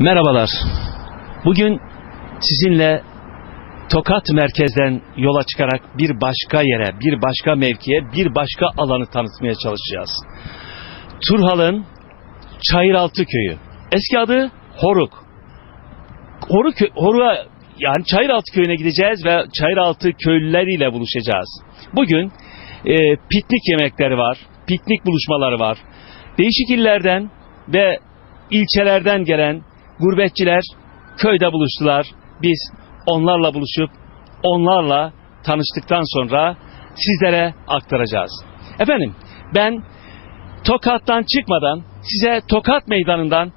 Merhabalar. Bugün sizinle Tokat merkezden yola çıkarak bir başka yere, bir başka mevkiye, bir başka alanı tanıtmaya çalışacağız. Turhal'ın Çayıraltı köyü. Eski adı Horuk. Horuk, Horuk'a yani Çayıraltı köyüne gideceğiz ve Çayıraltı köylüleriyle buluşacağız. Bugün e, piknik yemekleri var, piknik buluşmaları var. Değişik illerden ve ilçelerden gelen gurbetçiler köyde buluştular. Biz onlarla buluşup onlarla tanıştıktan sonra sizlere aktaracağız. Efendim ben Tokat'tan çıkmadan size Tokat Meydanı'ndan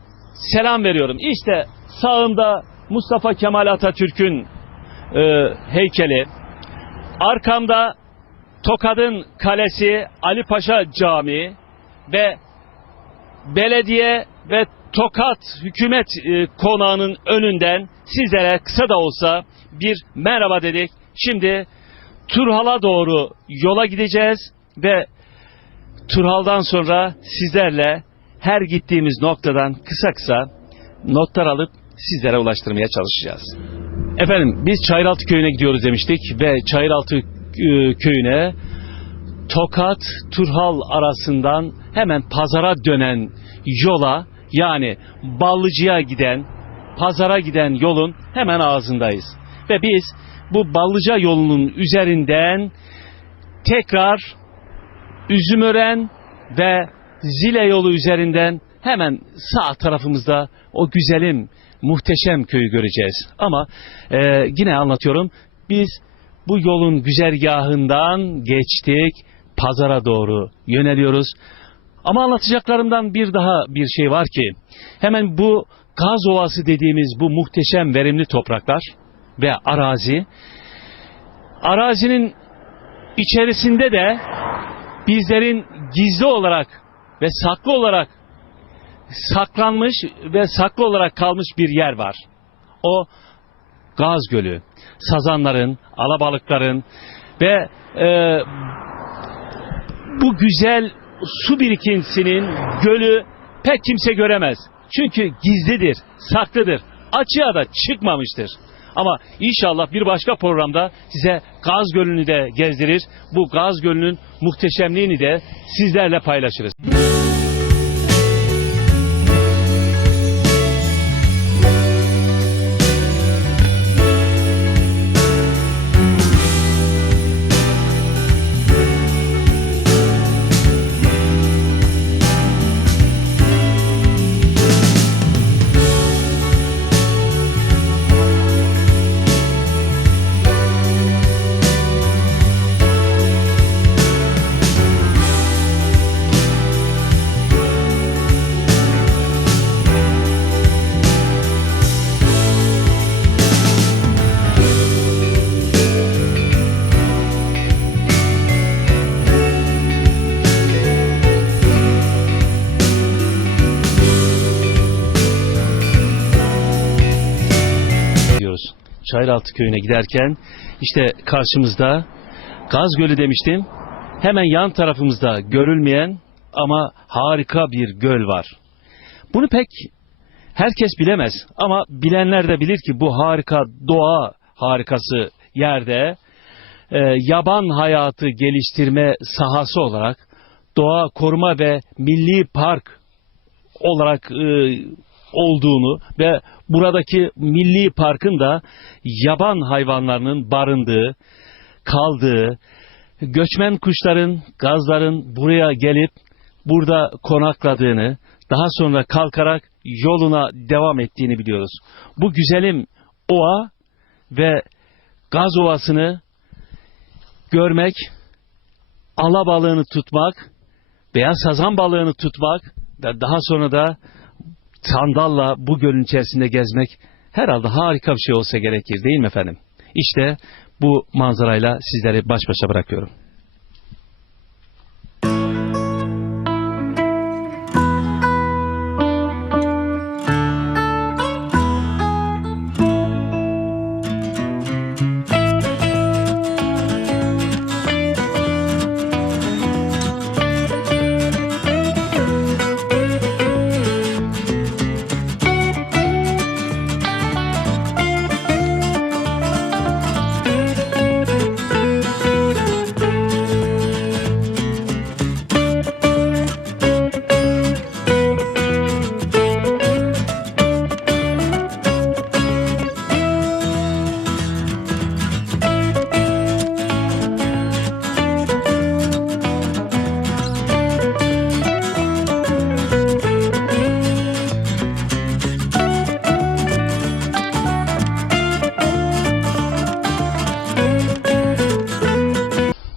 selam veriyorum. İşte sağımda Mustafa Kemal Atatürk'ün e, heykeli. Arkamda Tokat'ın kalesi Ali Paşa Camii ve belediye ve Tokat hükümet e, konağının önünden sizlere kısa da olsa bir merhaba dedik. Şimdi Turhal'a doğru yola gideceğiz ve Turhal'dan sonra sizlerle her gittiğimiz noktadan kısa kısa notlar alıp sizlere ulaştırmaya çalışacağız. Efendim biz Çayıraltı köyüne gidiyoruz demiştik ve Çayıraltı e, köyüne Tokat Turhal arasından hemen pazara dönen yola yani Ballıcı'ya giden pazara giden yolun hemen ağzındayız. Ve biz bu Ballıca yolunun üzerinden tekrar Üzümören ve Zile yolu üzerinden hemen sağ tarafımızda o güzelim muhteşem köyü göreceğiz. Ama e, yine anlatıyorum biz bu yolun güzergahından geçtik pazara doğru yöneliyoruz. Ama anlatacaklarımdan bir daha bir şey var ki hemen bu Gaz Ovası dediğimiz bu muhteşem verimli topraklar ve arazi arazinin içerisinde de bizlerin gizli olarak ve saklı olarak saklanmış ve saklı olarak kalmış bir yer var. O Gaz Gölü. Sazanların, alabalıkların ve e, bu güzel su birikintisinin gölü pek kimse göremez. Çünkü gizlidir, saklıdır. Açığa da çıkmamıştır. Ama inşallah bir başka programda size Gaz Gölü'nü de gezdirir. Bu Gaz Gölü'nün muhteşemliğini de sizlerle paylaşırız. diyoruz. Çayıraltı köyüne giderken işte karşımızda Gaz Gölü demiştim. Hemen yan tarafımızda görülmeyen ama harika bir göl var. Bunu pek herkes bilemez ama bilenler de bilir ki bu harika doğa harikası yerde e, yaban hayatı geliştirme sahası olarak doğa koruma ve milli park olarak e, olduğunu ve buradaki milli parkın da yaban hayvanlarının barındığı, kaldığı, göçmen kuşların, gazların buraya gelip burada konakladığını, daha sonra kalkarak yoluna devam ettiğini biliyoruz. Bu güzelim oğa ve gaz ovasını görmek, ala balığını tutmak, beyaz sazan balığını tutmak ve daha sonra da sandalla bu gölün içerisinde gezmek herhalde harika bir şey olsa gerekir değil mi efendim? İşte bu manzarayla sizleri baş başa bırakıyorum.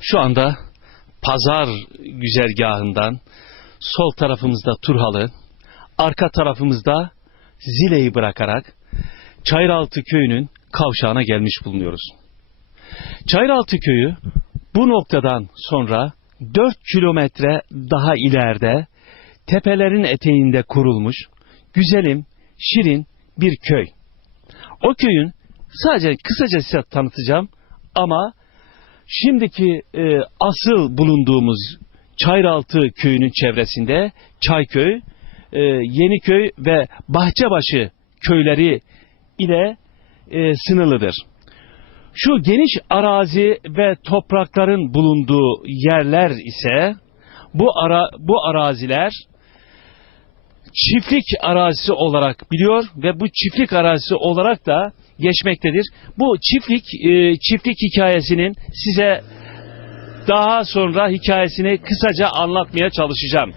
Şu anda pazar güzergahından sol tarafımızda Turhalı, arka tarafımızda Zile'yi bırakarak Çayıraltı köyünün kavşağına gelmiş bulunuyoruz. Çayıraltı köyü bu noktadan sonra 4 kilometre daha ileride tepelerin eteğinde kurulmuş güzelim, şirin bir köy. O köyün sadece kısaca size tanıtacağım ama şimdiki e, asıl bulunduğumuz Çayıraltı köyünün çevresinde Çayköy, e, Yeniköy ve Bahçebaşı köyleri ile e, sınırlıdır. Şu geniş arazi ve toprakların bulunduğu yerler ise bu ara bu araziler çiftlik arazisi olarak biliyor ve bu çiftlik arazisi olarak da geçmektedir. Bu çiftlik e, çiftlik hikayesinin size daha sonra hikayesini kısaca anlatmaya çalışacağım.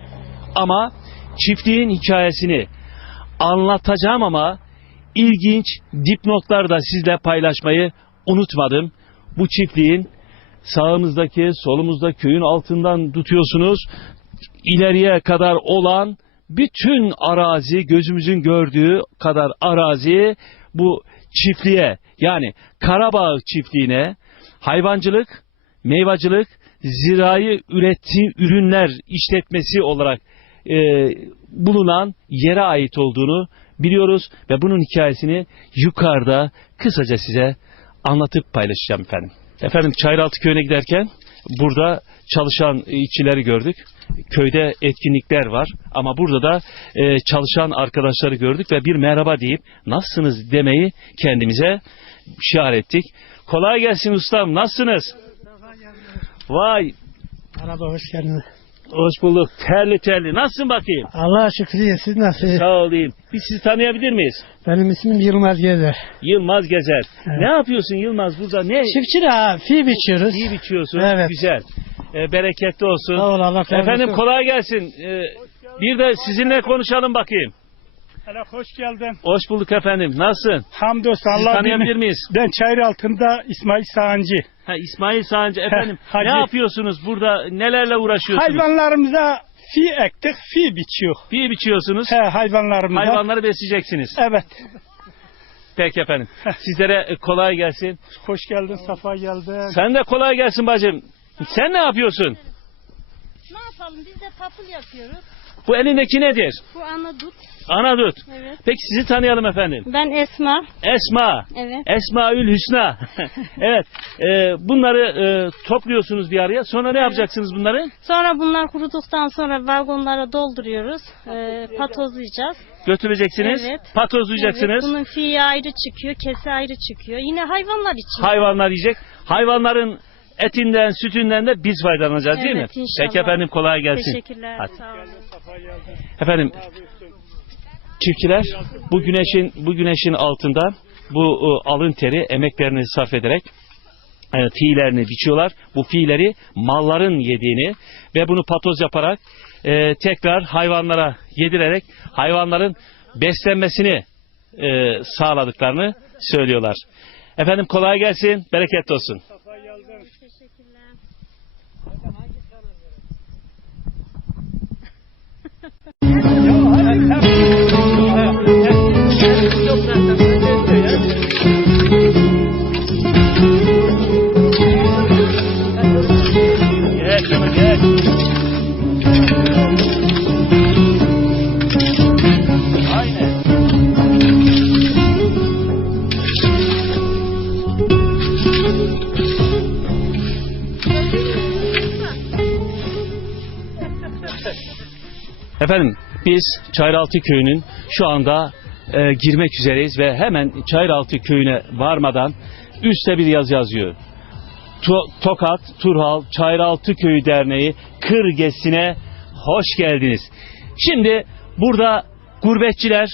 Ama çiftliğin hikayesini anlatacağım ama ilginç dipnotlar da sizle paylaşmayı unutmadım. Bu çiftliğin sağımızdaki solumuzda köyün altından tutuyorsunuz. İleriye kadar olan bütün arazi gözümüzün gördüğü kadar arazi bu çiftliğe yani Karabağ çiftliğine hayvancılık, meyvacılık, zirai üretim ürünler işletmesi olarak e, bulunan yere ait olduğunu biliyoruz ve bunun hikayesini yukarıda kısaca size anlatıp paylaşacağım efendim. Efendim Çayıraltı köyüne giderken burada çalışan işçileri gördük. Köyde etkinlikler var ama burada da e, çalışan arkadaşları gördük ve bir merhaba deyip nasılsınız demeyi kendimize şiar ettik. Kolay gelsin ustam nasılsınız? Vay Merhaba hoş geldiniz. Hoş bulduk terli terli nasılsın bakayım? Allah'a şükür iyi. Siz nasılsınız? Sağ olayım. Biz sizi tanıyabilir miyiz? Benim ismim Yılmaz Gezer. Yılmaz Gezer. Evet. Ne yapıyorsun Yılmaz burada ne? Çiftçi de ha, fi biçiyoruz. İyi biçiyorsun. Evet. Güzel. E, bereketli olsun. Sağ ol Allah Efendim olsun. kolay gelsin. E, bir de sizinle konuşalım bakayım. Hele hoş geldin. Hoş bulduk efendim. Nasılsın? Hamdolsun Sizi Allah tanıyabilir bilir. miyiz? Ben Çayır altında İsmail Sağancı. Ha, İsmail Sancı efendim. Hacı. ne yapıyorsunuz burada? Nelerle uğraşıyorsunuz? Hayvanlarımıza fi ektik, fi biçiyor. Bir biçiyorsunuz. He hayvanlarımıza. Hayvanları besleyeceksiniz. Evet. Peki efendim. Sizlere e, kolay gelsin. Hoş geldin, safa geldin. Sen de kolay gelsin bacım. Sen ne yapıyorsun? Ne yapalım biz de tapıl yapıyoruz. Bu elindeki nedir? Bu anadut. Anadut. Evet. Peki sizi tanıyalım efendim. Ben Esma. Esma. Evet. Esmaül Hüsna. evet. e, bunları e, topluyorsunuz bir araya. Sonra ne yapacaksınız bunları? Sonra bunlar kuruduktan sonra vagonlara dolduruyoruz. Ee, patozlayacağız. Götüreceksiniz. Evet. Patozlayacaksınız. Evet, bunun fiyi ayrı çıkıyor, kesi ayrı çıkıyor. Yine hayvanlar için. Hayvanlar yiyecek. Hayvanların etinden, sütünden de biz faydalanacağız değil mi? Evet, inşallah. Peki efendim kolay gelsin. Teşekkürler. Hadi. Sağ olun. Efendim çiftçiler bu güneşin bu güneşin altında bu e, alın teri emeklerini sarf ederek e, fiillerini biçiyorlar. Bu fiilleri malların yediğini ve bunu patoz yaparak e, tekrar hayvanlara yedirerek hayvanların beslenmesini e, sağladıklarını söylüyorlar. Efendim kolay gelsin, bereketli olsun. Teşekkürler. Efendim biz Çayıraltı Köyü'nün şu anda e, girmek üzereyiz ve hemen Çayıraltı Köyü'ne varmadan üstte bir yazı yazıyor. To- Tokat, Turhal, Çayıraltı Köyü Derneği Kırgesine hoş geldiniz. Şimdi burada gurbetçiler,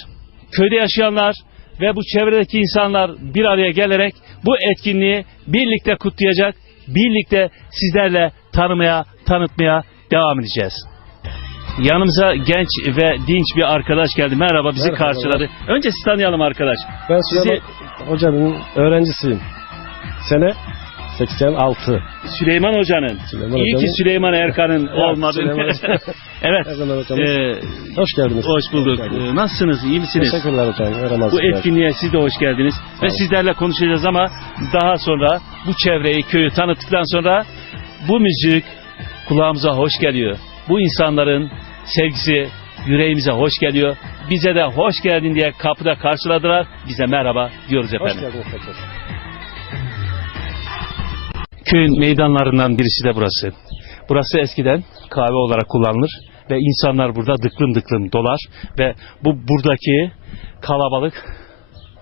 köyde yaşayanlar ve bu çevredeki insanlar bir araya gelerek bu etkinliği birlikte kutlayacak, birlikte sizlerle tanımaya, tanıtmaya devam edeceğiz. Yanımıza genç ve dinç bir arkadaş geldi. Merhaba bizi Merhaba. karşıladı. Önce sizi tanıyalım arkadaş. Ben Süleyman Hoca'nın öğrencisiyim. Sene 86. Süleyman Hoca'nın. Süleyman İyi ki Hoca'nın- Süleyman Erkan'ın olmadı. Süleyman Hoca. evet. Erkan hocamız. Ee, Hoş geldiniz. hoş bulduk. Hoş geldiniz. Ee, Nasılsınız? İyi misiniz? Teşekkürler hocam. Yaramaz Bu günler. etkinliğe siz de hoş geldiniz. Ve olun. sizlerle konuşacağız ama daha sonra bu çevreyi, köyü tanıttıktan sonra bu müzik kulağımıza hoş geliyor. Bu insanların sevgisi yüreğimize hoş geliyor. Bize de hoş geldin diye kapıda karşıladılar. Bize merhaba diyoruz Hoş efendim. geldiniz tekrar. Köyün meydanlarından birisi de burası. Burası eskiden kahve olarak kullanılır ve insanlar burada dıklım dıklım dolar ve bu buradaki kalabalık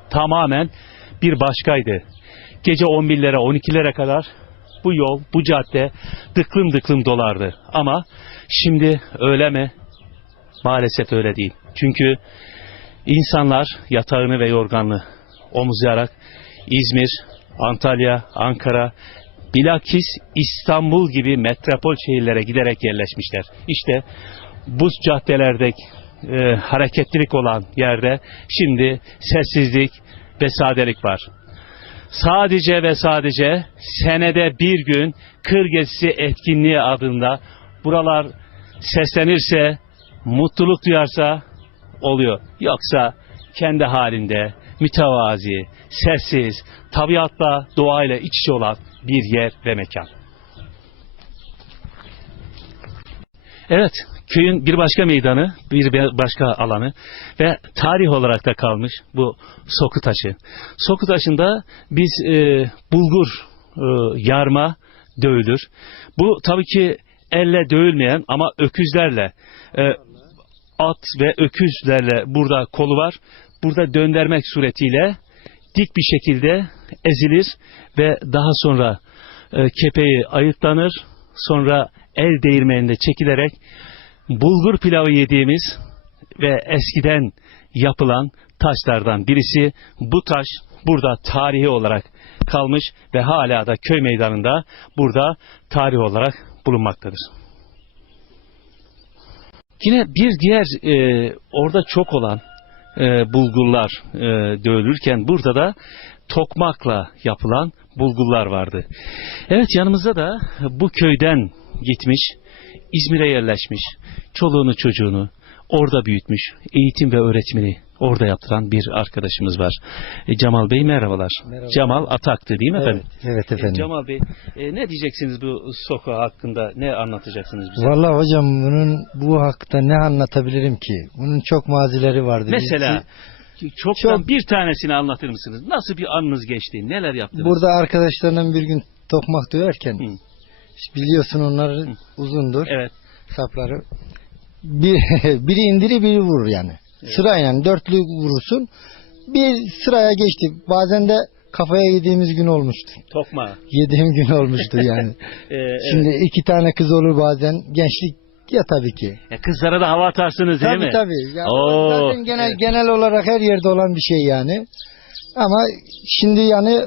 tamamen bir başkaydı. Gece 11'lere 12'lere kadar bu yol, bu cadde dıklım dıklım dolardı. Ama şimdi öyle mi? Maalesef öyle değil. Çünkü insanlar yatağını ve yorganını omuzlayarak İzmir, Antalya, Ankara, bilakis İstanbul gibi metropol şehirlere giderek yerleşmişler. İşte bu caddelerde e, hareketlilik olan yerde şimdi sessizlik ve sadelik var. Sadece ve sadece senede bir gün kır gezisi etkinliği adında buralar seslenirse, mutluluk duyarsa oluyor. Yoksa kendi halinde mütevazi, sessiz, tabiatla, doğayla iç içe olan bir yer ve mekan. Evet, köyün bir başka meydanı, bir başka alanı ve tarih olarak da kalmış bu Soku Taşı. Soku Taşı'nda biz e, bulgur e, yarma dövülür. Bu tabii ki elle dövülmeyen ama öküzlerle e, at ve öküzlerle burada kolu var. Burada döndürmek suretiyle dik bir şekilde ezilir ve daha sonra e, kepeği ayıtlanır. Sonra el değirmeninde çekilerek bulgur pilavı yediğimiz ve eskiden yapılan taşlardan birisi. Bu taş burada tarihi olarak kalmış ve hala da köy meydanında burada tarih olarak bulunmaktadır. Yine bir diğer e, orada çok olan e, bulgurlar e, dövülürken burada da tokmakla yapılan bulgurlar vardı. Evet yanımızda da bu köyden gitmiş, İzmir'e yerleşmiş, çoluğunu çocuğunu orada büyütmüş, eğitim ve öğretimini orada yaptıran bir arkadaşımız var. E, Cemal Bey merhabalar. Merhaba. Cemal Atak'tı değil mi Evet, efendim? evet E, efendim. Cemal Bey e, ne diyeceksiniz bu sokağı hakkında ne anlatacaksınız bize? Vallahi hocam bunun bu hakta ne anlatabilirim ki? Bunun çok mazileri vardı. Mesela çoktan Çok- bir tanesini anlatır mısınız? Nasıl bir anınız geçti? Neler yaptınız? burada arkadaşlarından bir gün tokmak döverken Hı. biliyorsun onlar uzundur Evet. sapları. Bir, biri indirir biri vurur yani. Sırayla dörtlü vurursun. Bir sıraya geçtik. Bazen de kafaya yediğimiz gün olmuştu. Tokma. Yediğim gün olmuştu yani. Ee, evet. Şimdi iki tane kız olur bazen. Gençlik ya tabii ki. Ya kızlara da hava atarsınız değil Tabii mi? tabii. Ya Oo, zaten genel evet. genel olarak her yerde olan bir şey yani. Ama şimdi yani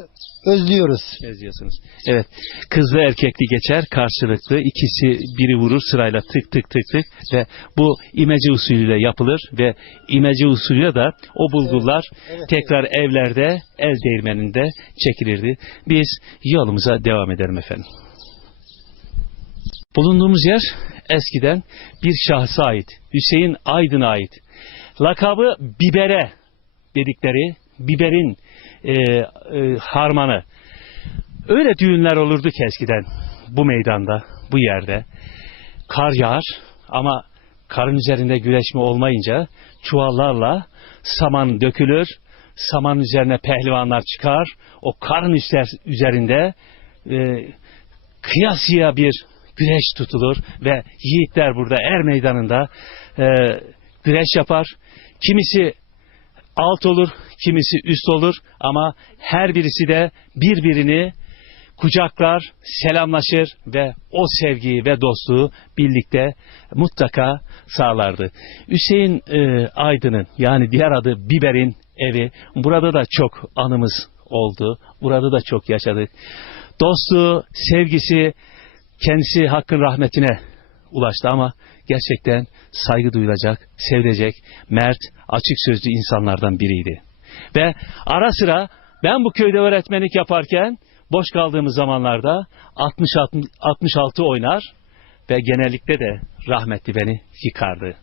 özlüyoruz. Geziyorsunuz. Evet. Kızlı erkekli geçer karşılıklı. ikisi biri vurur sırayla tık tık tık tık ve bu imece usulüyle yapılır ve imece usulüyle de o bulgurlar Evet, tekrar evlerde el değirmeninde çekilirdi. Biz yolumuza devam edelim efendim. Bulunduğumuz yer eskiden bir şahsa ait. Hüseyin Aydın'a ait. Lakabı Bibere dedikleri biberin e, e, harmanı. Öyle düğünler olurdu ki eskiden bu meydanda, bu yerde. Kar yağar ama karın üzerinde güreşme olmayınca çuvallarla saman dökülür. Saman üzerine pehlivanlar çıkar. O karın üzerinde e, kıyasıya bir güreş tutulur ve yiğitler burada er meydanında e, güreş yapar. Kimisi alt olur, kimisi üst olur ama her birisi de birbirini kucaklar, selamlaşır ve o sevgiyi ve dostluğu birlikte mutlaka sağlardı. Hüseyin e, Aydın'ın yani diğer adı Biber'in evi burada da çok anımız oldu. Burada da çok yaşadık. Dostluğu, sevgisi kendisi hakkın rahmetine ulaştı ama gerçekten saygı duyulacak, sevilecek, mert, açık sözlü insanlardan biriydi. Ve ara sıra ben bu köyde öğretmenlik yaparken boş kaldığımız zamanlarda 60 66 oynar ve genellikle de rahmetli beni yıkardı.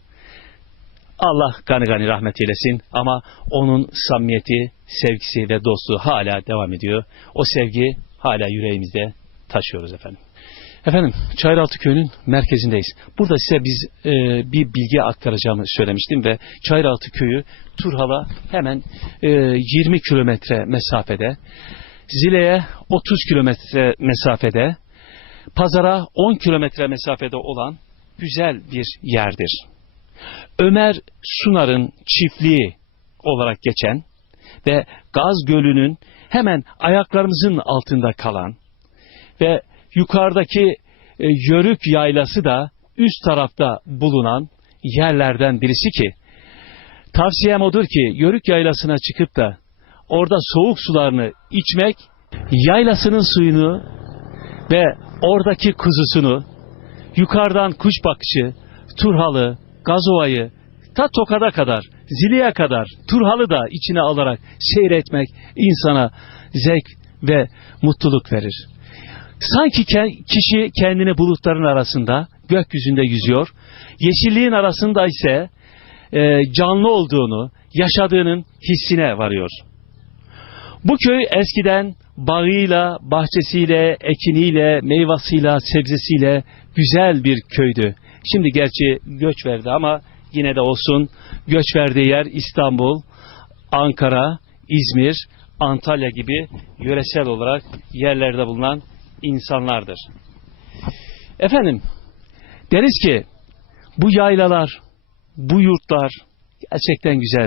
Allah gani gani rahmet eylesin ama onun samimiyeti, sevgisi ve dostluğu hala devam ediyor. O sevgi hala yüreğimizde taşıyoruz efendim. Efendim Çayıraltı Köyü'nün merkezindeyiz. Burada size biz e, bir bilgi aktaracağımı söylemiştim ve Çayıraltı Köyü Turhal'a hemen e, 20 kilometre mesafede, Zile'ye 30 kilometre mesafede, Pazara 10 kilometre mesafede olan güzel bir yerdir. Ömer Sunar'ın çiftliği olarak geçen ve Gaz Gölü'nün hemen ayaklarımızın altında kalan ve yukarıdaki e, Yörük Yaylası da üst tarafta bulunan yerlerden birisi ki tavsiyem odur ki Yörük Yaylası'na çıkıp da orada soğuk sularını içmek yaylasının suyunu ve oradaki kuzusunu yukarıdan kuş bakışı, Turhalı, Gazova'yı ta Tokat'a kadar, Zili'ye kadar Turhalı da içine alarak seyretmek insana zevk ve mutluluk verir. Sanki kişi kendini bulutların arasında, gökyüzünde yüzüyor. Yeşilliğin arasında ise e, canlı olduğunu, yaşadığının hissine varıyor. Bu köy eskiden bağıyla, bahçesiyle, ekiniyle, meyvasıyla, sebzesiyle güzel bir köydü. Şimdi gerçi göç verdi ama yine de olsun göç verdiği yer İstanbul, Ankara, İzmir, Antalya gibi yöresel olarak yerlerde bulunan insanlardır. Efendim, deriz ki bu yaylalar, bu yurtlar gerçekten güzeldir.